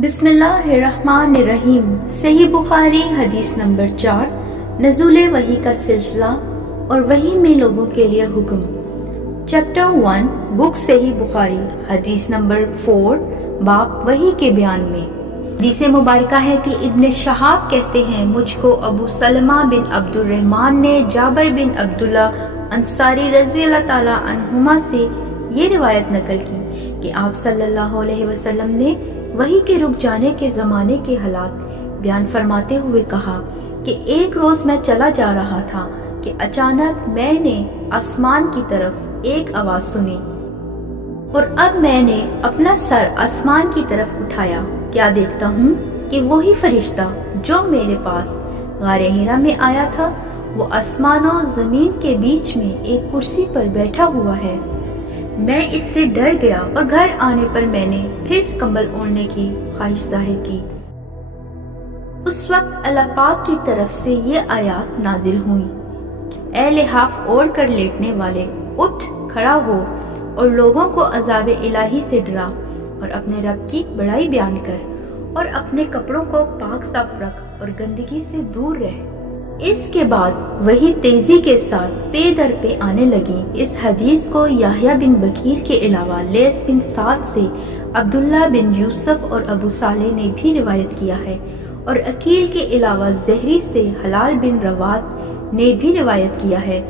बिस्मिल्लाहिर्रहमानिर्रहीम। सही बुखारी हदीस नंबर 4, नज़ुल वही का सिलसिला और वही में लोगों के लिए हुक्म। चैप्टर 1 बुक सही बुखारी हदीस नंबर 4 बाप वही के बयान में। हदीस मुबारका है कि इब्न शहाब कहते हैं, मुझको अबू सलमा बिन अब्दुर्रहमान ने जाबिर बिन अब्दुल्ला अंसारी रज़ी अल्लाह ताला अन्हुमा से ये रिवायत नकल की कि आप सल्लल्लाहु अलैहि वसल्लम ने वही के रुक जाने के ज़माने के हालात बयान फरमाते हुए कहा कि एक रोज़ मैं चला जा रहा था कि अचानक मैंने आसमान की तरफ एक आवाज़ सुनी और अब मैंने अपना सर आसमान की तरफ उठाया। क्या देखता हूँ कि वही फरिश्ता जो मेरे पास गारे हिरा में आया था वो आसमान और ज़मीन के बीच में एक कुर्सी पर बैठा हुआ है। मैं इससे डर गया और घर आने पर मैंने फिर कंबल ओढ़ने की ख्वाहिश जाहिर की। उस वक्त अल्लाह पाक की तरफ से ये आयत नाजिल हुई, ऐ लिहाफ ओढ़ कर लेटने वाले, उठ खड़ा हो और लोगों को अज़ाब इलाही से डरा और अपने रब की बड़ाई बयान कर और अपने कपड़ों को पाक साफ रख और गंदगी से दूर रह। इसके बाद वही तेजी के साथ पे दर पे आने लगी। इस हदीस को याह्या बिन बकीर के अलावा लेस बिन साद से अब्दुल्ला बिन यूसुफ और अबू साले ने भी रिवायत किया है और अकील के अलावा ज़हरी से हलाल बिन रवात ने भी रिवायत किया है।